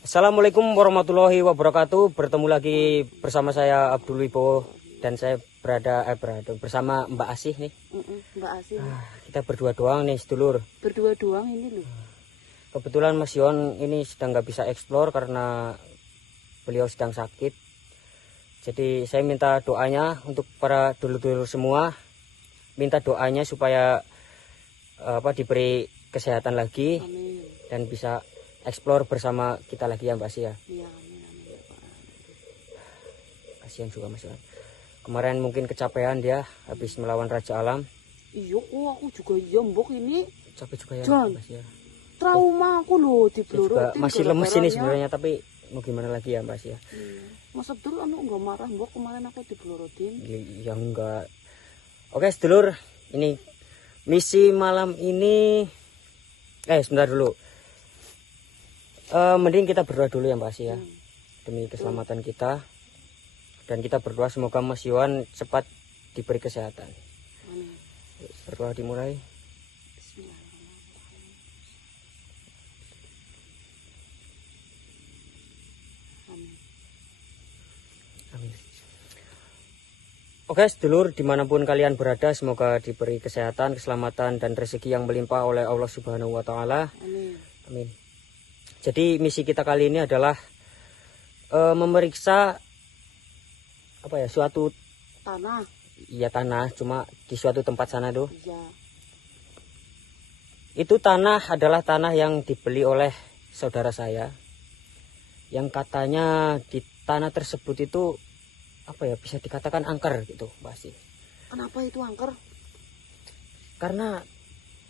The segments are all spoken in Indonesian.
Assalamualaikum warahmatullahi wabarakatuh. Bertemu lagi bersama saya Abdul Wibowo dan saya berada bersama Mbak Asih nih. Mbak Asih. Kita berdua doang nih, sedulur. Berdua doang ini loh. Kebetulan Mas Yon ini sedang nggak bisa eksplor karena beliau sedang sakit. Jadi saya minta doanya untuk para dulur-dulur semua. Minta doanya supaya diberi kesehatan lagi. Amin. Dan bisa eksplor bersama kita lagi ya Mbak Asih ya. Iya, amin, amin ya Pak. Kasihan juga Mas Yon. Kemarin mungkin kecapean dia habis melawan Raja Alam. Iya, aku juga mbok ini Capek juga ya John. Mas ya. Trauma aku loh Saya juga dipelorotin. masih lemes ini sebenarnya, tapi mau gimana lagi ya Mbak Asih ya. Mas Abdul enggak marah mbok kemarin aku dipelorotin. Ya enggak. Oke sedulur, ini misi malam ini sebentar dulu. Mending kita berdoa dulu ya Mbak Asih ya, demi keselamatan kita, dan kita berdoa semoga Mas Yohan cepat diberi kesehatan. Amin. Berdoa dimulai. Bismillahirrahmanirrahim. Amin. Amin. Oke sedulur, dimanapun kalian berada, semoga diberi kesehatan, keselamatan, dan rezeki yang melimpah oleh Allah Subhanahu Wa Taala. Amin. Amin. Jadi misi kita kali ini adalah memeriksa suatu Tanah. tanah, cuma di suatu tempat sana tuh. Iya. Itu tanah adalah tanah yang dibeli oleh saudara saya, yang katanya di tanah tersebut itu bisa dikatakan angker gitu Mbak Asih. Kenapa itu angker? Karena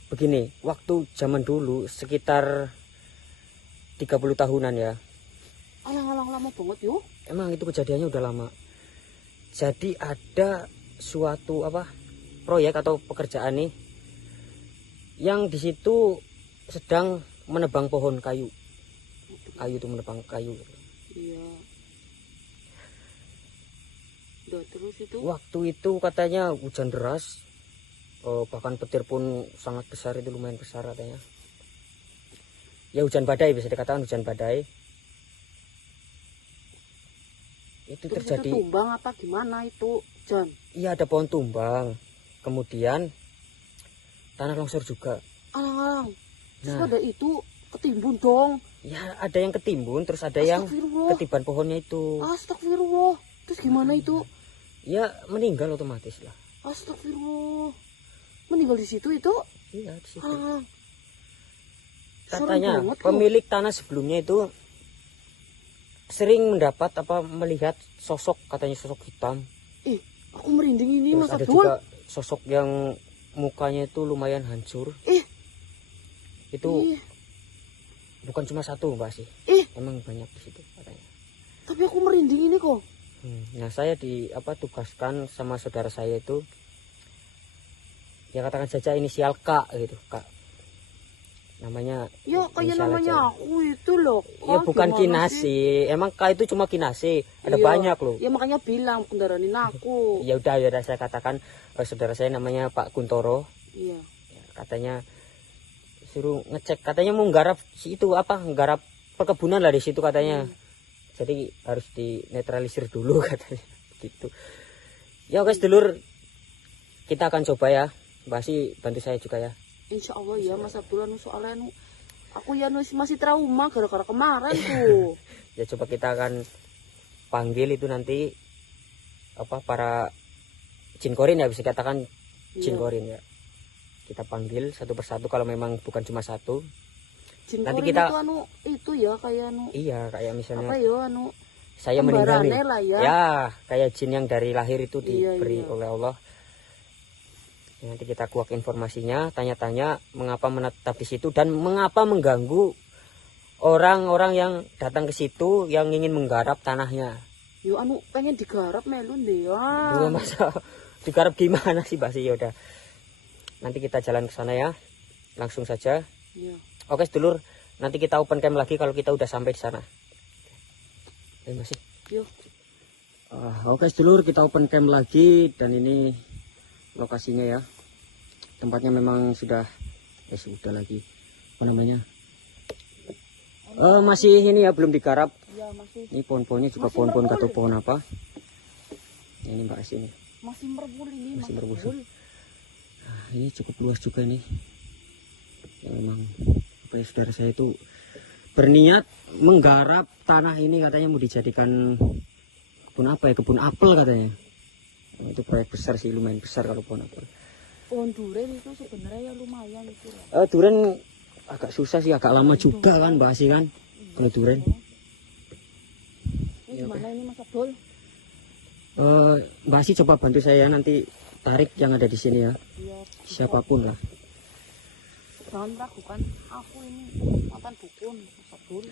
begini, waktu zaman dulu sekitar 30 tahunan ya. Alang-alang lama banget yuk. Emang itu kejadiannya udah lama. Jadi ada suatu proyek atau pekerjaan nih yang di situ sedang menebang pohon kayu. Kayu itu menebang kayu. Iya. Udah terus itu. Waktu itu katanya hujan deras. Bahkan petir pun sangat besar, itu lumayan besar katanya. Ya hujan badai, bisa dikatakan hujan badai. Itu Terus terjadi. itu tumbang apa gimana itu, John? Iya, ada pohon tumbang. Kemudian tanah longsor juga. Alang-alang. Terus Nah, pada itu ketimbun dong. ya ada yang ketimbun, terus ada yang Astagfirullah. ketiban pohonnya itu. Astagfirullah. Terus gimana itu? Ya meninggal otomatis lah. Astagfirullah. Meninggal di situ itu? Iya, di situ. Alang-alang. Katanya Serem banget, pemilik tanah sebelumnya itu sering mendapat melihat sosok, katanya sosok hitam. Aku merinding ini, Terus Mas ada Abdul. juga sosok yang mukanya itu lumayan hancur. Itu Ih, bukan cuma satu Mbak sih. ih, Emang banyak di situ katanya. tapi aku merinding ini kok. Nah saya tugaskan sama saudara saya itu, ya katakan saja inisial K gitu, K. Namanya Ya kayak inisial namanya aja. aku itu loh. Ya Kok bukan gimana Kinasi. Emang K itu cuma Kinasi. Ada Iya. banyak loh. Ya makanya bilang kendaranin aku. Ya udah saya katakan saudara saya namanya Pak Kuntoro. Iya. Ya, katanya suruh ngecek, katanya mau nggarap nggarap perkebunan lah di situ katanya. Jadi harus dinetralisir dulu katanya gitu. Ya oke sedulur, kita akan coba ya. Mbak Asih bantu saya juga ya. Insya Allah ya Mas Abdul soalnya aku ya masih trauma gara-gara kemarin tuh. Ya coba kita akan panggil itu nanti para jin korin ya, bisa katakan jin korin ya. Kita panggil satu persatu kalau memang bukan cuma satu. Jin Nanti korin kita itu ya kayak iya, kayak misalnya saya kembarannya meninggal nih. lah ya. Ya, kayak jin yang dari lahir itu Iya, diberi oleh Allah. Nanti kita kuak informasinya, tanya-tanya mengapa menetap di situ dan mengapa mengganggu orang-orang yang datang ke situ yang ingin menggarap tanahnya. Yo pengen digarap melun deh ya. Dua masa digarap gimana sih Mbak sih? Yaudah. Nanti kita jalan ke sana ya. Langsung saja. Iya. Oke sedulur, nanti kita open cam lagi kalau kita udah sampai di sana. Masih. Yuk. Oke sedulur, kita open cam lagi dan ini lokasinya ya. Tempatnya memang sudah lagi Masih ini ya, belum digarap. Ya masih. Ini pohon-pohonnya juga Masih pohon-pohon merbul. atau pohon apa? Ini Mbak Asi nih. Masih merbul ini. Masih Mas merbul. Abdul. Nah, ini cukup luas juga nih. Ya, memang apa ya, saudara saya itu berniat menggarap tanah ini, katanya mau dijadikan kebun apa ya, kebun apel katanya. Nah, itu proyek besar sih, lumayan besar kalau pohon apel. Pohon durian itu sebenarnya ya lumayan itu lah. Durian agak susah sih, agak lama juga kan Mbak Asi kan. Kalau durian. Ini gimana ini Mas Abdul? Mbak Asi coba bantu saya nanti tarik yang ada di sini ya. Iya. Siapapun lah. Jangan ragukan, aku ini mantan dukun Mas Abdul.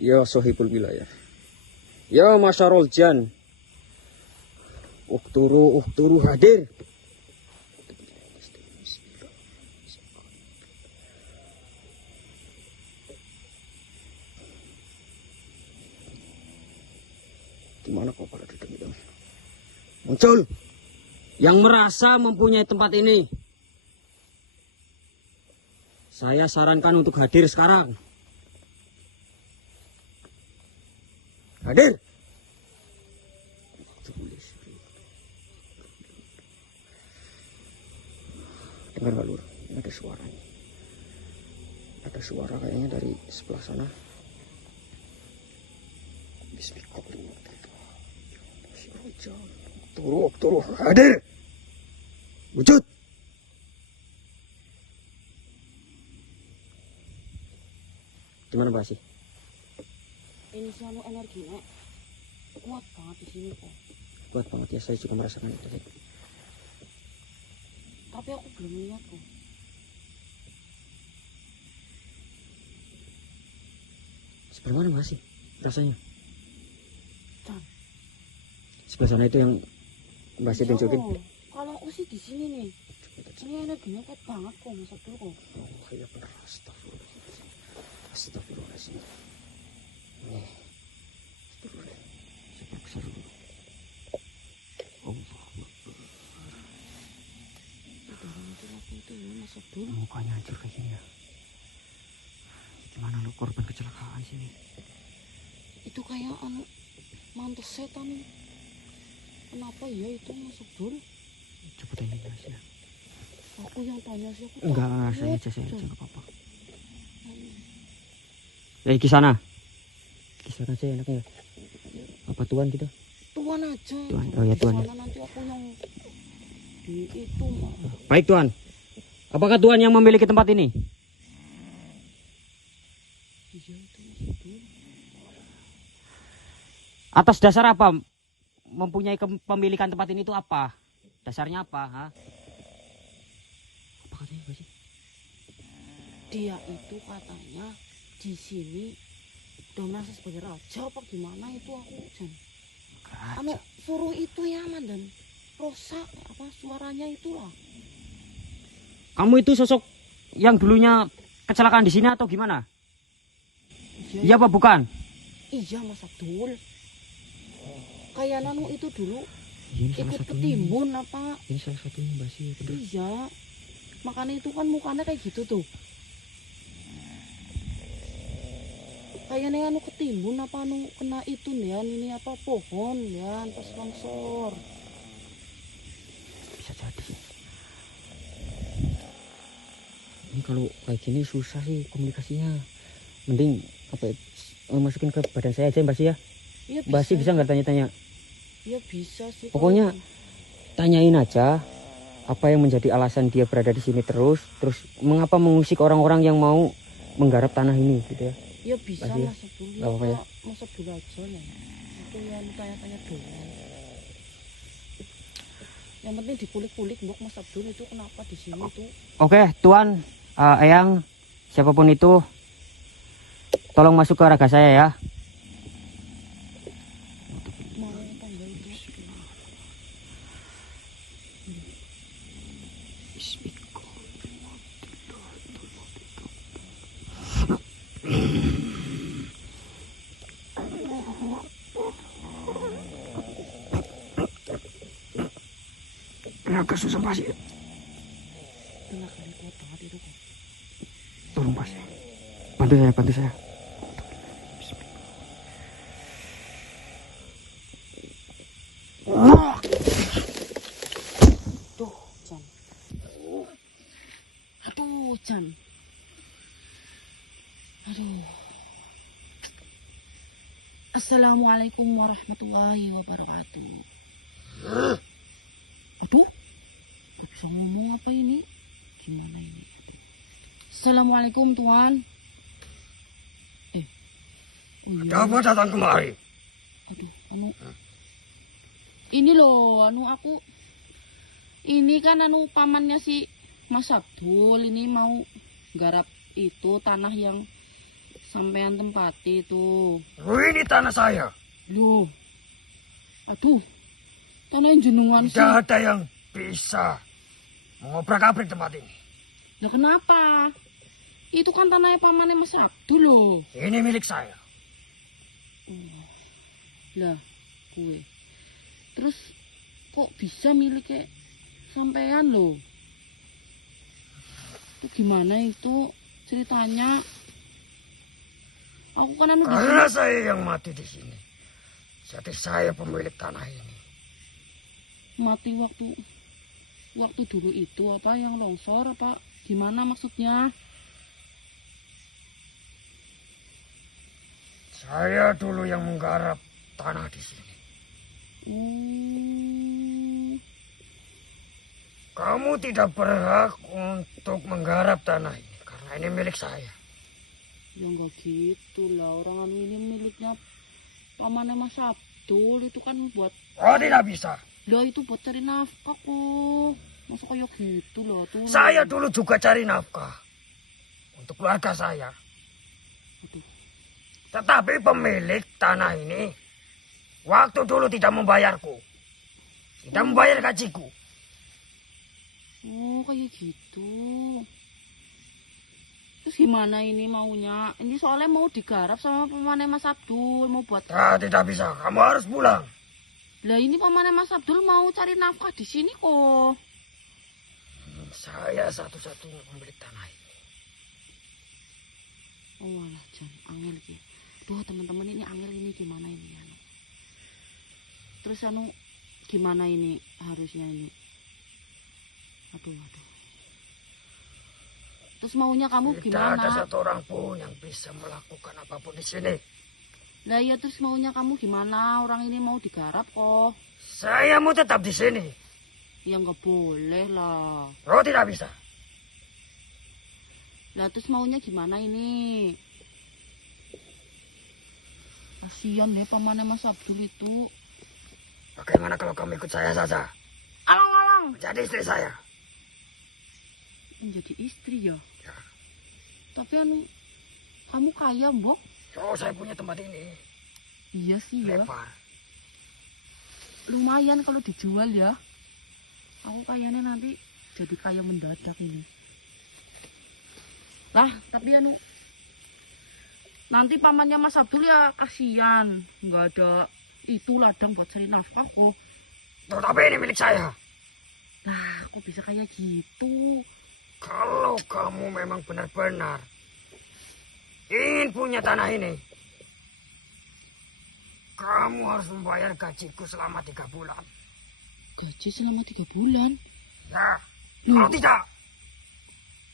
Ya sohibul wilayah. Ya Masyarul Jan. Ukturu hadir. Gimana kok pada duduk itu? Muncul yang merasa mempunyai tempat ini. Saya sarankan untuk hadir sekarang. Hadir. Dengar nggak Lur? Ini ada suaranya. Ada suara kayaknya dari sebelah sana. Turu, hadir. Wujud. Gimana Mbak Asi? Ini selalu energinya kuat banget di sini kok. Kuat banget ya, saya juga merasakan itu. Tapi aku belum lihat kok. Sebelah mana Mbak Asi? Rasanya? Dan Sebelah sana itu yang Mbak Asi tunjukin. kalau aku sih di sini nih. Ini energinya kuat banget kok Mas Abdul kok. Oh iya benar, astagfirullahaladzim. Astagfirullahaladzim. Nih. Saya besar dulu. Allah. Itu ya Mas Abdul. Mukanya hancur kayak gini ya. Gimana lo korban kecelakaan sini? Itu kayak mantus setan nih. Kenapa ya itu Mas Abdul? Coba tanya Mas ya. Aku yang tanya sih, aku Enggak, saya takut. aja enggak apa-apa. Ya di sana. Di sana aja enaknya. Apa tuan gitu? Tuan aja. Tuan. Oh ya tuan. Di sana nanti aku yang di itu mah. Baik tuan. Apakah tuan yang memiliki tempat ini? Iya itu Mas Abdul. Atas dasar apa mempunyai kepemilikan tempat ini itu apa? Dasarnya apa? Ha? Apa katanya Mbak sih? Dia itu katanya di sini udah merasa sebagai raja apa gimana itu aku Jan. Suruh itu ya dan rusak apa suaranya itulah. Kamu itu sosok yang dulunya kecelakaan di sini atau gimana? Iya apa bukan? Iya Mas Abdul. Kayak nanu itu dulu Ini ikut ketimbun apa? Ini salah satunya Mbak sih. Iya. Makanya itu kan mukanya kayak gitu tuh. Kayaknya anu ketimbun apa anu kena itu nih ini apa pohon ya pas longsor. Bisa jadi. Ini kalau kayak gini susah sih komunikasinya. Mending apa ya, masukin ke badan saya aja Mbak sih ya. Iya Mbak sih bisa nggak tanya-tanya? Iya bisa sih. Pokoknya tanyain aja apa yang menjadi alasan dia berada di sini terus mengapa mengusik orang-orang yang mau menggarap tanah ini gitu ya. Iya bisa Pasti ya. Mas Abdul. Nggak apa-apa ya. Mas Abdul aja ya. Itu yang tanya-tanya doang. Yang penting dikulik-kulik Mbok Mas Abdul itu kenapa di sini tuh. Oke, Tuan, Eyang, siapapun itu tolong masuk ke raga saya ya. Mau tanggal itu. Agak susah masih. Tenaga kuat banget itu kok. turun bos. Bantu saya, bantu saya. Tuh, Jan. Aduh, Jan. Aduh. Assalamualaikum warahmatullahi wabarakatuh. Aduh, gak bisa ngomong apa ini? Gimana ini? Assalamualaikum Tuan. Oh iya. Apa datang kemari? Aduh, ini loh, aku ini kan pamannya si Mas Abdul ini mau garap itu tanah yang sampean tempati itu. Oh, ini tanah saya. Loh, aduh, tanah yang jenengan sih. Tidak ada yang bisa mengobrak-abrik tempat ini. Lah kenapa? Itu kan tanahnya pamannya Mas Abdul loh. Ini milik saya. Lah, gue. Terus kok bisa miliknya sampean loh? Itu gimana itu ceritanya? Aku kan di Karena sini. saya yang mati di sini. Jadi saya pemilik tanah ini. Mati waktu dulu itu apa yang longsor apa gimana maksudnya? Saya dulu yang menggarap tanah di sini. Kamu tidak berhak untuk menggarap tanah ini. Karena ini milik saya. Ya enggak gitu lah, orang ini miliknya pamannya Mas Abdul, itu kan buat Oh, tidak bisa. lah itu buat cari nafkah kok. Masa kayak gitu lah tuh. Saya dulu juga cari nafkah untuk keluarga saya. Aduh. Tetapi pemilik tanah ini waktu dulu tidak membayarku. Tidak membayar gajiku. Oh kayak gitu. Terus gimana ini maunya? Ini soalnya mau digarap sama pamannya Mas Abdul, mau buat. Nah, tidak bisa. Kamu harus pulang. Lah ini pamannya Mas Abdul mau cari nafkah di sini kok. Saya satu-satunya pemilik tanah ini. Oh alah Jan, angel iki. Duh teman-teman ini angel ini gimana ini Terus gimana ini harusnya ini? Aduh. Terus maunya kamu Tidak gimana? ada satu orang pun yang bisa melakukan apapun di sini. Lah ya terus maunya kamu gimana? Orang ini mau digarap kok. Saya mau tetap di sini. Ya nggak boleh lah. Oh, tidak bisa. Lah terus maunya gimana ini? Kasihan deh pamannya Mas Abdul itu. Bagaimana kalau kamu ikut saya saja? Alang-alang. Jadi istri saya. Menjadi istri ya? Ya. Tapi kamu kaya, Mbok? Oh, saya punya tempat ini. Iya sih ya. Lebar. Lumayan kalau dijual ya. Aku kayaknya nanti jadi kaya mendadak ini. Lah, tapi nanti pamannya Mas Abdul ya kasihan. Nggak ada itu ladang buat cari nafkah kok. Tetapi ini milik saya. Nah, kok bisa kayak gitu? Kalau kamu memang benar-benar ingin punya tanah ini, kamu harus membayar gajiku selama 3 bulan. Gaji selama 3 bulan? Ya, kalau tidak,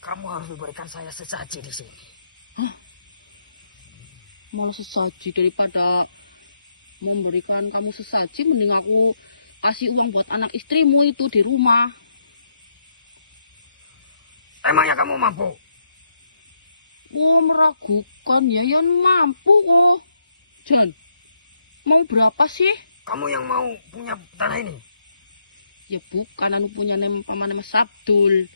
kamu harus memberikan saya sesaji di sini. Hah? Malah sesaji daripada memberikan kamu sesaji, mending aku kasih uang buat anak istrimu itu di rumah. Emangnya kamu mampu? Oh, meragukan ya, yang mampu kok. Jan, mau berapa sih? Kamu yang mau punya tanah ini? Ya bukan, punya paman Mas Abdul.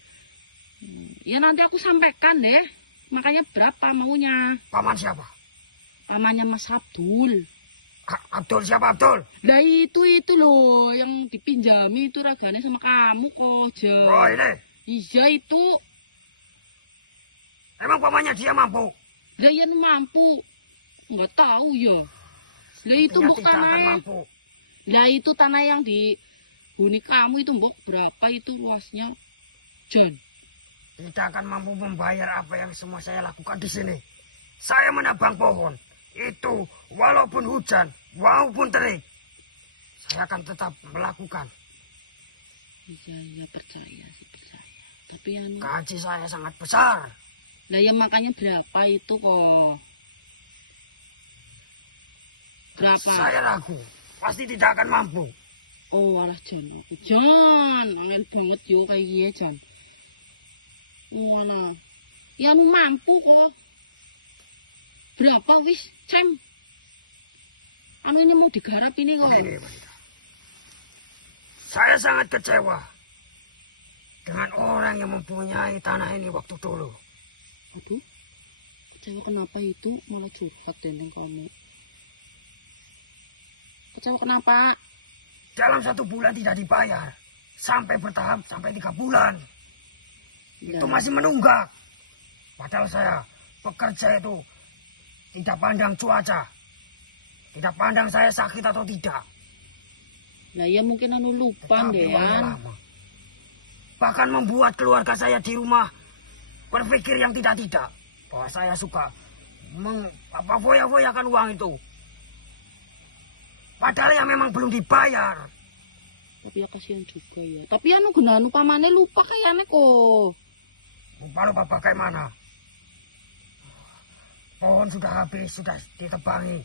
Ya nanti aku sampaikan deh. Makanya berapa maunya? Paman siapa? Pamannya Mas Abdul. Abdul siapa Abdul? Lah itu loh yang dipinjami itu raganya sama kamu kok, Jan. Oh ini? Iya itu. Emang pamannya dia mampu? Lah ya mampu. Nggak tahu ya. Lah itu Dia mbok tidak akan tanah. mampu. Lah itu tanah yang di huni kamu itu mbok berapa itu luasnya? Jan. tidak akan mampu membayar apa yang semua saya lakukan di sini. Saya menabang pohon itu walaupun hujan, walaupun terik, saya akan tetap melakukan. Saya percaya, saya percaya. Tapi anu, Gaji saya sangat besar. lah ya makanya berapa itu kok? Berapa? Saya ragu, pasti tidak akan mampu. Oh, alah Jan, angin banget yo kayak gini Jan. Ngono. Ya anu mampu kok. Berapa wis, Cem? Anu ini mau digarap ini kok. Begini, wanita. Saya sangat kecewa dengan orang yang mempunyai tanah ini waktu dulu. Aduh, kecewa kenapa itu? Malah curhat dendeng kamu. Kecewa kenapa? Dalam 1 bulan tidak dibayar. Sampai bertahap sampai 3 bulan. Itu masih menunggak. Padahal saya bekerja itu tidak pandang cuaca. Tidak pandang saya sakit atau tidak. Nah ya mungkin anu lupa Tetapi deh uangnya lama. Bahkan membuat keluarga saya di rumah berpikir yang tidak-tidak. Bahwa saya suka foya-foyakan uang itu. Padahal yang memang belum dibayar. Tapi ya kasihan juga ya. Tapi anu guna anu pamane lupa kayaknya kok. Lupa bagaimana. Pohon sudah habis, sudah ditebangi.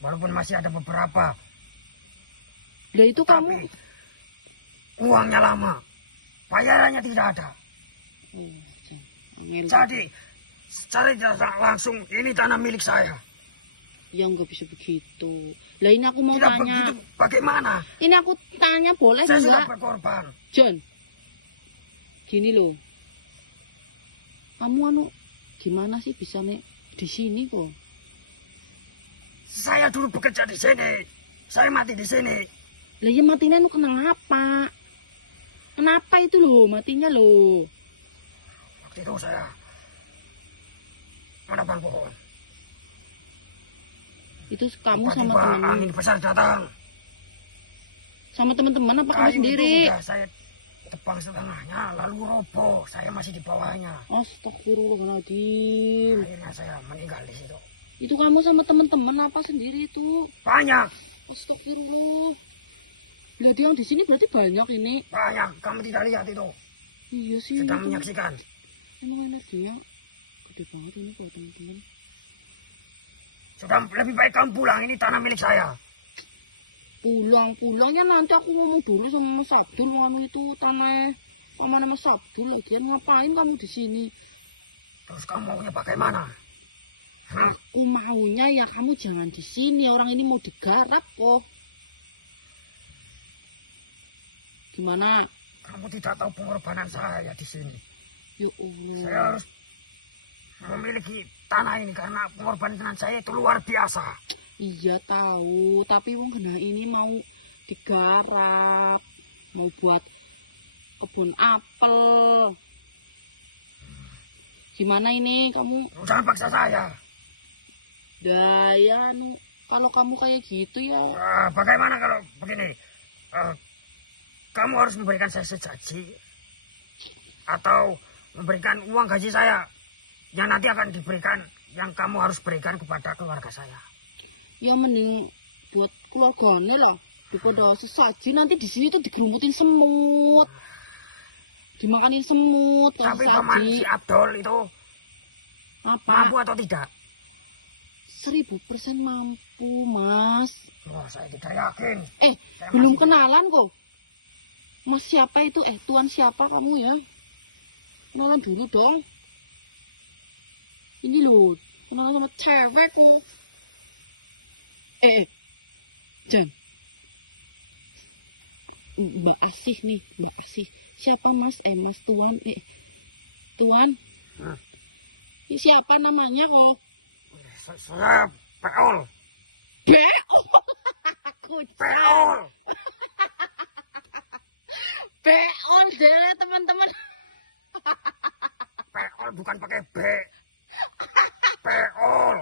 Walaupun masih ada beberapa. Lah itu Tapi kamu. uangnya lama. Bayarannya tidak ada. Oh, angel. Jadi secara tidak langsung ini tanah milik saya. Ya nggak bisa begitu. Lah ini aku mau Tidak tanya. begitu bagaimana? Ini aku tanya boleh Saya sudah enggak? berkorban. John. Gini loh. Kamu anu gimana sih bisa nih di sini kok? Saya dulu bekerja di sini. Saya mati di sini. Lah ya matinya anu kenapa? Kenapa itu loh matinya loh? Waktu itu saya menabang pohon. Itu kamu sama Tiba-tiba temen angin besar datang. sama teman-teman apa kamu Kayu sendiri? itu udah saya tebang setengahnya, lalu roboh. Saya masih di bawahnya. Astagfirullahaladzim. Akhirnya saya meninggal di situ. Itu kamu sama teman-teman apa sendiri itu? Banyak, Astagfirullah. Lah dia yang di sini berarti banyak ini. banyak. Kamu tidak lihat itu. Iya sih. Sedang itu. menyaksikan. Emang enak dia. Gede banget ini kalau teman-teman. Sudah lebih baik kamu pulang. Ini tanah milik saya. Pulangnya nanti aku ngomong dulu sama Mas Abdul anu itu tanah paman Mas Abdul lagian ngapain kamu di sini? Terus kamu maunya bagaimana? Aku maunya ya kamu jangan di sini, orang ini mau digarap kok. Gimana? Kamu tidak tahu pengorbanan saya di sini. Ya Allah. Saya harus memiliki tanah ini karena pengorbanan saya itu luar biasa. Iya tahu, tapi wong kena ini mau digarap, mau buat kebun apel. Gimana ini kamu? Jangan paksa saya. Daya nu kalau kamu kayak gitu ya. Bagaimana kalau begini? Kamu harus memberikan saya sesaji atau memberikan uang gaji saya yang nanti akan diberikan, yang kamu harus berikan kepada keluarga saya. Ya mending buat keluarganya lah daripada sesaji nanti di sini tuh digerumutin semut, dimakanin semut. Tapi paman si Abdul itu apa? mampu atau tidak? 1000% mampu mas. Oh, saya tidak yakin. Saya Belum masih- kenalan kok. Mas siapa itu? Tuan siapa kamu ya? Kenalan dulu dong. Ini loh, kenalan sama cewek kok. Jan. Mbak Asih nih, Mbak Asih. Siapa mas? Mas Tuan. Tuan. Hah? Ini siapa namanya kok? Saya Peol. Kucing. Peol. Beol deh teman-teman. Peol bukan pakai B. Peol.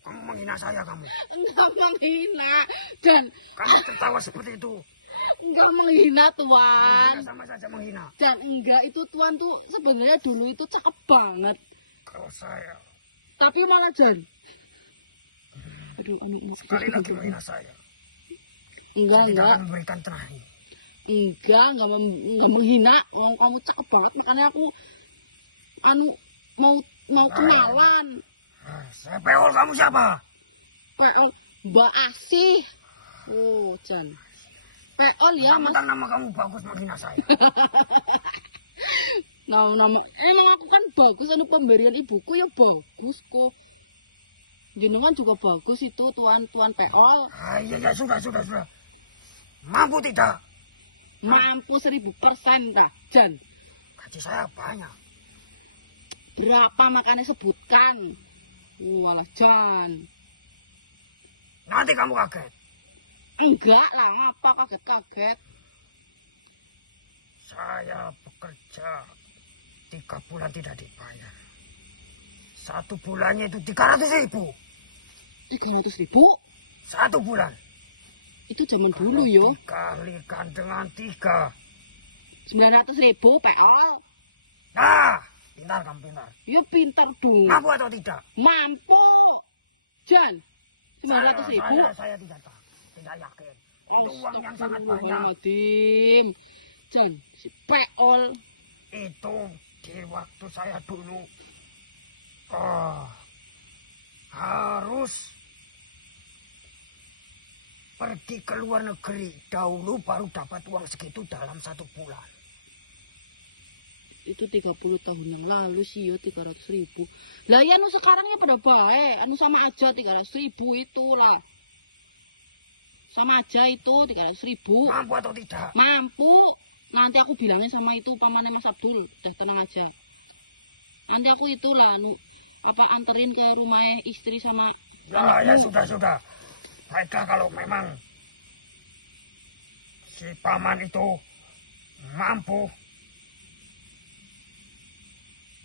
Kamu menghina saya kamu. Enggak menghina. Dan Kamu tertawa seperti itu. Enggak menghina Menghina Tuan. sama saja menghina. Dan enggak itu Tuan tuh sebenarnya dulu itu cakep banget. Kalau saya Tapi malah Jan. Aduh, sekali lagi menghina saya, Enggak, saya tidak enggak. akan memberikan terakhir. Enggak menghina. Kamu cakep banget makanya aku mau kenalan. Saya peol, kamu siapa? Peol Mbak Asih. Oh, Jan. Peol ya, Mas. Mentang nama kamu bagus menghina saya. Nama emang aku kan bagus pemberian ibuku ya bagus kok. Jenengan juga bagus itu Tuan Peol. Iya, sudah. Mampu tidak? Mampu 1000% dah, Jan. Gaji saya banyak. Berapa makanya sebutkan. Walah Jan. Nanti kamu kaget. Enggak lah, ngapa kaget-kaget. Saya bekerja 3 bulan tidak dibayar. 1 bulannya itu 300.000. 300.000? 1 bulan. Itu zaman dulu yo. Dikalikan dengan 3. 900.000 Peol. Nah, pintar kamu pintar. Yo pintar dong. Mampu atau tidak? Mampu. Jan. 900.000. Saya tidak tahu. Tidak yakin. Itu uang yang sangat banyak. Astagfirullahaladzim. Jan, si Peol. Itu di waktu saya dulu harus pergi ke luar negeri dahulu baru dapat uang segitu dalam 1 bulan. Itu 30 tahun yang lalu sih yo 300.000. Lah ya sekarang ya pada baik. Sama aja 300.000 itu lah. Sama aja itu 300.000. Mampu atau tidak? Mampu. Nanti aku bilangin sama itu pamannya Mas Abdul. Udah tenang aja. Nanti aku itulah anterin ke rumah istri sama Ya sudah. Baiklah kalau memang si paman itu mampu,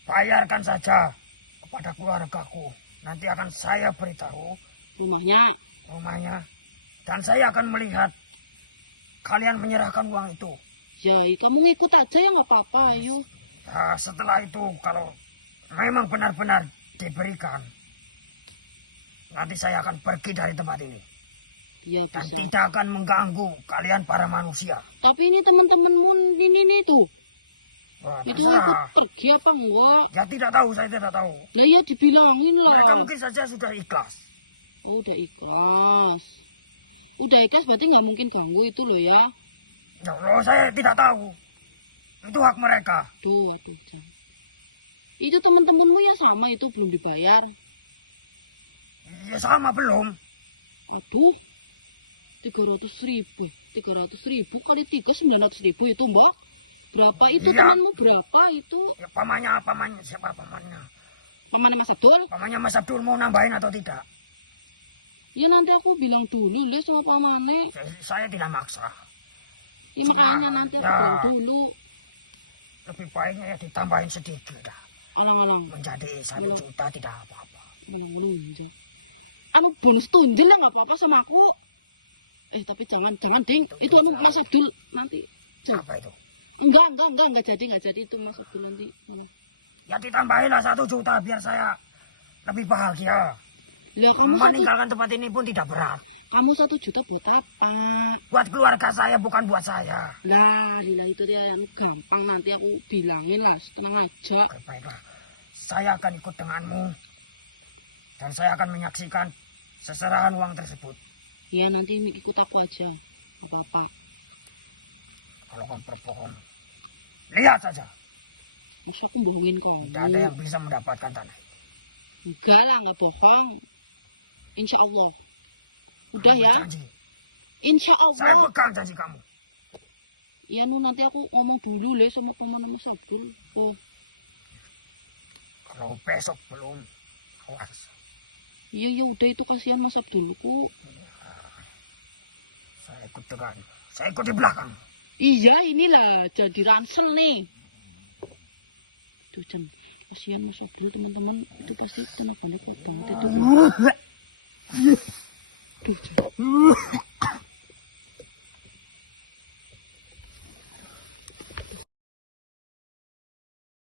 bayarkan saja kepada keluargaku. Nanti akan saya beritahu rumahnya dan saya akan melihat kalian menyerahkan uang itu. Ya, kamu ngikut aja ya nggak apa-apa, ayo. Nah, setelah itu kalau memang benar-benar diberikan, nanti saya akan pergi dari tempat ini. Ya, dan bisa. tidak akan mengganggu kalian para manusia. Tapi ini teman-temanmu ini tuh. Wah, Itu terserah. ikut pergi apa enggak? Ya tidak tahu, saya tidak tahu. Nah ya dibilangin lah. Mereka mungkin saja sudah ikhlas. Oh, udah ikhlas. Udah ikhlas berarti nggak mungkin ganggu itu loh ya. Ya Allah, saya tidak tahu. Itu hak mereka. Aduh. Itu teman-temanmu ya sama itu belum dibayar. Ya sama belum. Aduh. 300.000. 300.000 kali 3 900.000 itu, Mbak. Berapa itu Iya. temanmu berapa itu? Ya pamannya siapa pamannya? Pamannya Mas Abdul? Pamannya Mas Abdul mau nambahin atau tidak? Ya nanti aku bilang dulu lah sama pamannya. Saya tidak maksa. Ya makanya nanti aku Ya. bilang dulu. Lebih baiknya ya ditambahin sedikit dah. Alang-alang. Menjadi 1 juta tidak apa-apa. Anu bonus tunjil lah nggak apa-apa sama aku. Tapi jangan ding. Itu anu Mas Abdul nanti. Apa itu? Enggak jadi itu Mas Abdul nanti. Ya ditambahin lah 1 juta biar saya lebih bahagia. Lah kamu Meninggalkan tempat ini pun tidak berat. kamu 1 juta buat apa? Buat keluarga saya, bukan buat saya. Lah, itu dia yang gampang nanti aku bilangin lah, tenang aja. Oke, baiklah. Saya akan ikut denganmu. Dan saya akan menyaksikan seserahan uang tersebut. Ya nanti ikut aku aja, apa-apa. Kalau kamu berbohong, lihat saja. Masa aku bohongin kamu? Tidak ada yang bisa mendapatkan tanah itu. Enggak lah, nggak bohong. Insya Allah. Udah Kamu ya. berjanji. Insya Saya Allah. pegang janji kamu. Ya nanti aku ngomong dulu le sama paman Mas Abdul. Oh, Kalau besok belum, awas. iya udah itu kasihan Mas Abdulku. Saya ikut dengan, saya ikut di belakang. Iya inilah jadi ransel nih. Tuh Jen, kasihan Mas Abdul teman-teman itu pasti tenaga kuat banget itu. Tuh Jen.